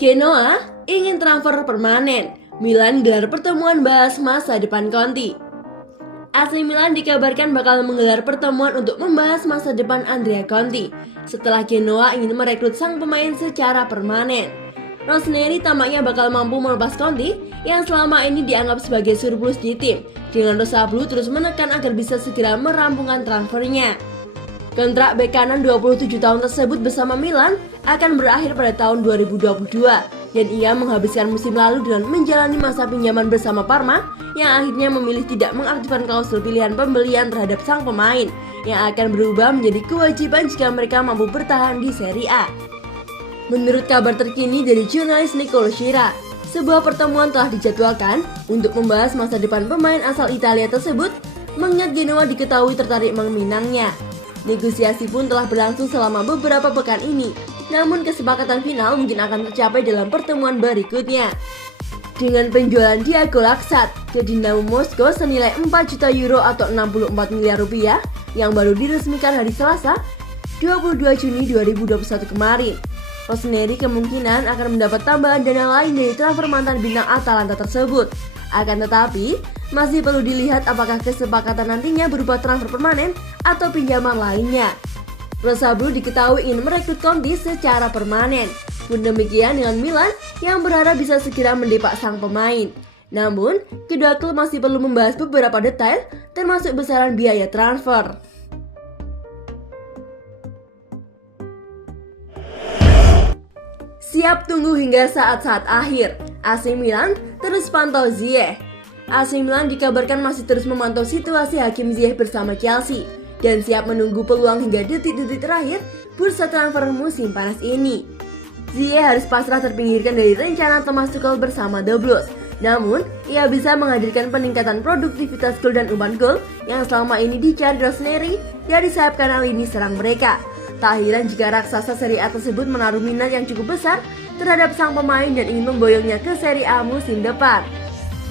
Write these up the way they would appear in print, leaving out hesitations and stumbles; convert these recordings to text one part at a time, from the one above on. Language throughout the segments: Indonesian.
Genoa ingin transfer permanen. Milan gelar pertemuan bahas masa depan Conte. AC Milan dikabarkan bakal menggelar pertemuan untuk membahas masa depan Andrea Conte setelah Genoa ingin merekrut sang pemain secara permanen. Rossoneri tampaknya bakal mampu melepas Conte yang selama ini dianggap sebagai surplus di tim, dengan Rosablu terus menekan agar bisa segera merampungkan transfernya. Kontrak bek kanan 27 tahun tersebut bersama Milan akan berakhir pada tahun 2022 dan ia menghabiskan musim lalu dengan menjalani masa pinjaman bersama Parma yang akhirnya memilih tidak mengaktifkan klausul pilihan pembelian terhadap sang pemain yang akan berubah menjadi kewajiban jika mereka mampu bertahan di Serie A. Menurut kabar terkini dari jurnalis Nicolo Schira, sebuah pertemuan telah dijadwalkan untuk membahas masa depan pemain asal Italia tersebut, mengingat Genoa diketahui tertarik meminangnya. Negosiasi pun telah berlangsung selama beberapa pekan ini, namun kesepakatan final mungkin akan tercapai dalam pertemuan berikutnya. Dengan penjualan Diego Laksat ke Dinamo Moskow senilai 4 juta euro atau 64 miliar rupiah yang baru diresmikan hari Selasa, 22 Juni 2021 kemarin, Rossoneri kemungkinan akan mendapat tambahan dana lain dari transfer mantan bintang Atalanta tersebut. Akan tetapi, masih perlu dilihat apakah kesepakatan nantinya berupa transfer permanen atau pinjaman lainnya. Rosablu diketahui ingin merekrut Conte secara permanen. Pun demikian dengan Milan yang berharap bisa segera mendepak sang pemain. Namun, kedua klub masih perlu membahas beberapa detail termasuk besaran biaya transfer. Siap tunggu hingga saat-saat akhir. AC Milan terus pantau Ziyech. AC Milan dikabarkan masih terus memantau situasi Hakim Ziyech bersama Chelsea dan siap menunggu peluang hingga detik-detik terakhir bursa transfer musim panas ini. Ziyech harus pasrah terpinggirkan dari rencana Thomas Tuchel bersama The Blues. Namun, ia bisa menghadirkan peningkatan produktivitas gol dan umpan gol yang selama ini dicari Rossoneri dari sayap kanan lini serang mereka. Tak heran jika raksasa Serie A tersebut menaruh minat yang cukup besar terhadap sang pemain dan ingin memboyongnya ke Serie A musim depan.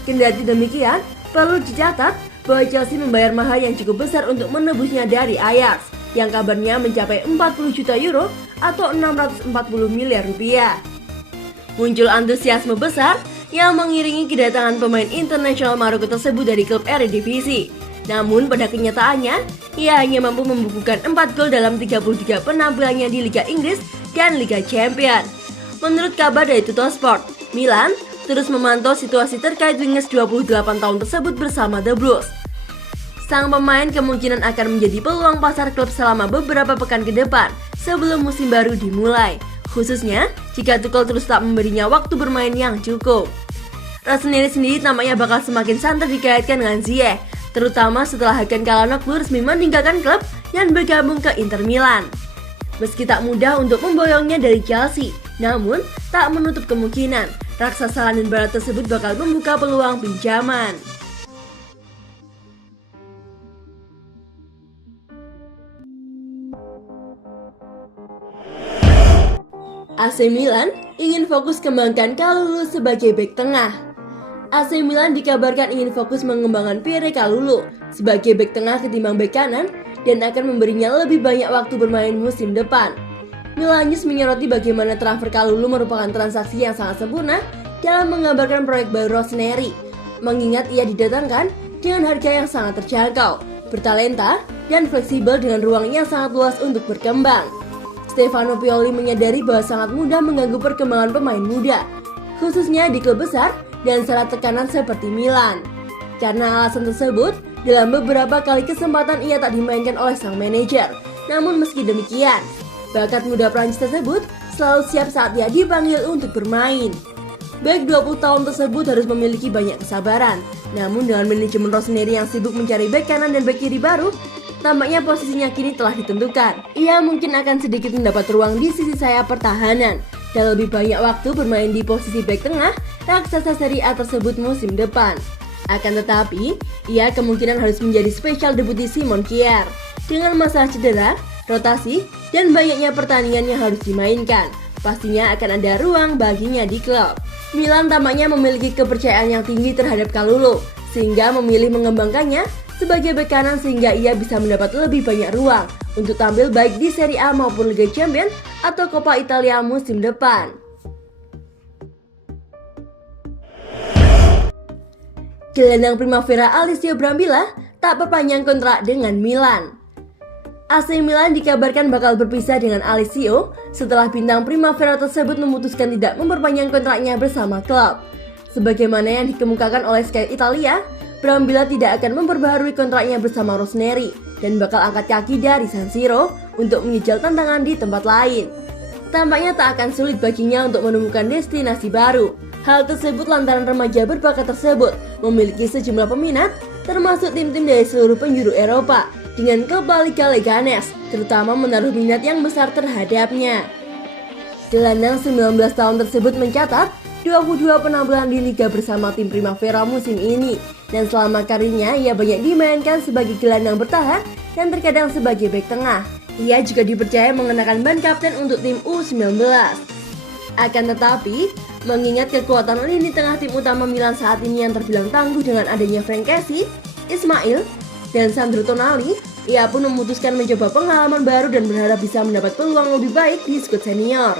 Kendati demikian, perlu dicatat bahwa Chelsea membayar mahar yang cukup besar untuk menebusnya dari Ajax, yang kabarnya mencapai 40 juta euro atau 640 miliar rupiah. Muncul antusiasme besar yang mengiringi kedatangan pemain internasional Maroko tersebut dari klub Eredivisie. Namun pada kenyataannya, ia hanya mampu membukukan 4 gol dalam 33 penampilannya di Liga Inggris dan Liga Champions. Menurut kabar dari Tuttosport, Milan terus memantau situasi terkait wingers 28 tahun tersebut bersama The Blues. Sang pemain kemungkinan akan menjadi peluang pasar klub selama beberapa pekan ke depan sebelum musim baru dimulai, khususnya jika Tuchel terus tak memberinya waktu bermain yang cukup. Rossoneri sendiri tampaknya bakal semakin santer dikaitkan dengan Ziyech, terutama setelah Hakan Çalhanoğlu resmi meninggalkan klub dan bergabung ke Inter Milan. Meski tak mudah untuk memboyongnya dari Chelsea, namun tak menutup kemungkinan raksasa London Barat tersebut bakal membuka peluang pinjaman. AC Milan ingin fokus kembangkan Kalulu sebagai bek tengah. AC Milan dikabarkan ingin fokus mengembangkan Pierre Kalulu sebagai bek tengah ketimbang bek kanan dan akan memberinya lebih banyak waktu bermain musim depan. Milanis menyoroti bagaimana transfer Kalulu merupakan transaksi yang sangat sempurna dalam menggambarkan proyek baru Rossoneri, mengingat ia didatangkan dengan harga yang sangat terjangkau, bertalenta, dan fleksibel dengan ruang yang sangat luas untuk berkembang. Stefano Pioli menyadari bahwa sangat mudah mengganggu perkembangan pemain muda, khususnya di klub besar dan syarat tekanan seperti Milan. Karena alasan tersebut, dalam beberapa kali kesempatan ia tak dimainkan oleh sang manajer. Namun meski demikian, bakat muda Prancis tersebut selalu siap saat ia dipanggil untuk bermain. Bek 20 tahun tersebut harus memiliki banyak kesabaran. Namun dengan manajemen Rossoneri yang sibuk mencari bek kanan dan bek kiri baru, tampaknya posisinya kini telah ditentukan. Ia mungkin akan sedikit mendapat ruang di sisi sayap pertahanan dan lebih banyak waktu bermain di posisi bek tengah raksasa Serie A tersebut musim depan. Akan tetapi, ia kemungkinan harus menjadi spesial deputi Simon Kjaer. Dengan masalah cedera, rotasi, dan banyaknya pertandingan yang harus dimainkan, pastinya akan ada ruang baginya di klub. Milan tampaknya memiliki kepercayaan yang tinggi terhadap Kalulu, sehingga memilih mengembangkannya sebagai bek kanan sehingga ia bisa mendapat lebih banyak ruang untuk tampil baik di Serie A maupun Liga Champions atau Coppa Italia musim depan. Gelandang Primavera Alessio Brambilla tak perpanjang kontrak dengan Milan. AC Milan dikabarkan bakal berpisah dengan Alessio setelah bintang Primavera tersebut memutuskan tidak memperpanjang kontraknya bersama klub. Sebagaimana yang dikemukakan oleh Sky Italia, Brambilla tidak akan memperbaharui kontraknya bersama Rossoneri dan bakal angkat kaki dari San Siro untuk mengejar tantangan di tempat lain. Tampaknya tak akan sulit baginya untuk menemukan destinasi baru. Hal tersebut lantaran remaja berbakat tersebut memiliki sejumlah peminat, termasuk tim-tim dari seluruh penjuru Eropa, dengan klub Liga Leganes, terutama menaruh minat yang besar terhadapnya. Gelandang 19 tahun tersebut mencatat 22 penampilan di Liga bersama tim Primavera musim ini, dan selama karirnya ia banyak dimainkan sebagai gelandang bertahan dan terkadang sebagai bek tengah. Ia juga dipercaya mengenakan ban kapten untuk tim U19. Akan tetapi, mengingat kekuatan lini tengah tim utama Milan saat ini yang terbilang tangguh dengan adanya Frank Kessie, Ismail, dan Sandro Tonali, ia pun memutuskan mencoba pengalaman baru dan berharap bisa mendapat peluang lebih baik di skuad senior.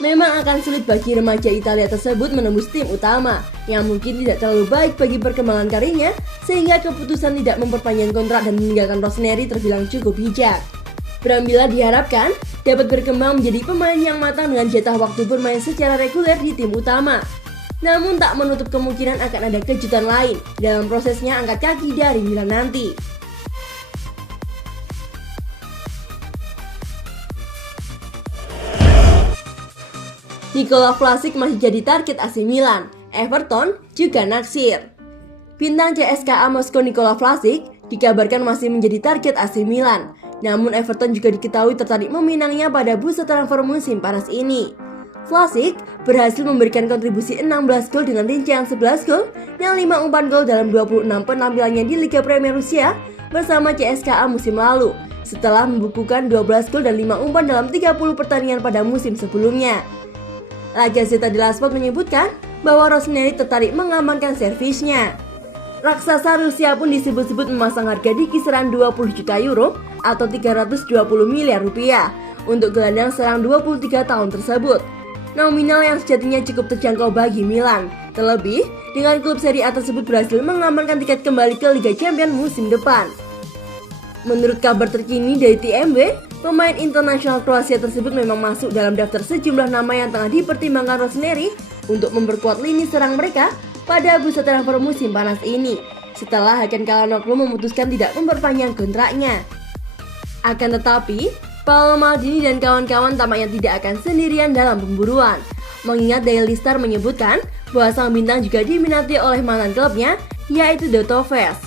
Memang akan sulit bagi remaja Italia tersebut menembus tim utama, yang mungkin tidak terlalu baik bagi perkembangan karirnya, sehingga keputusan tidak memperpanjang kontrak dan meninggalkan Rossoneri terbilang cukup bijak. Brambilla diharapkan dapat berkembang menjadi pemain yang matang dengan jatah waktu bermain secara reguler di tim utama. Namun tak menutup kemungkinan akan ada kejutan lain dalam prosesnya angkat kaki dari Milan nanti. Nikola Vlasic masih jadi target AC Milan, Everton juga naksir. Bintang CSKA Moskow Nikola Vlasic dikabarkan masih menjadi target AC Milan. Namun Everton juga diketahui tertarik meminangnya pada bursa transfer musim panas ini. Vlasic berhasil memberikan kontribusi 16 gol dengan rincian 11 gol dan 5 umpan gol dalam 26 penampilannya di Liga Premier Rusia bersama CSKA musim lalu, setelah membukukan 12 gol dan 5 umpan dalam 30 pertandingan pada musim sebelumnya. La Gazzetta dello Sport menyebutkan bahwa Rossoneri tertarik mengamankan servisnya. Raksasa Rusia pun disebut-sebut memasang harga di kisaran 20 juta euro atau 320 miliar rupiah untuk gelandang serang 23 tahun tersebut. Nominal yang sejatinya cukup terjangkau bagi Milan. Terlebih, dengan klub Serie A tersebut berhasil mengamankan tiket kembali ke Liga Champions musim depan. Menurut kabar terkini dari TMB, pemain internasional Kroasia tersebut memang masuk dalam daftar sejumlah nama yang tengah dipertimbangkan Rossoneri untuk memperkuat lini serang mereka pada bursa transfer musim panas ini, setelah Hakan Çalhanoğlu memutuskan tidak memperpanjang kontraknya. Akan tetapi, Paolo Maldini dan kawan-kawan tampaknya tidak akan sendirian dalam pemburuan, mengingat Daily Star menyebutkan bahwa sang bintang juga diminati oleh mantan klubnya, yaitu Dotoves.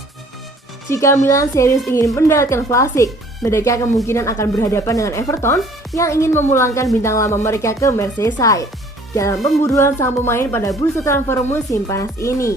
Jika Milan serius ingin mendaratkan Vlasic, mereka kemungkinan akan berhadapan dengan Everton yang ingin memulangkan bintang lama mereka ke Merseyside dalam pemburuan sang pemain pada bursa transfer musim panas ini.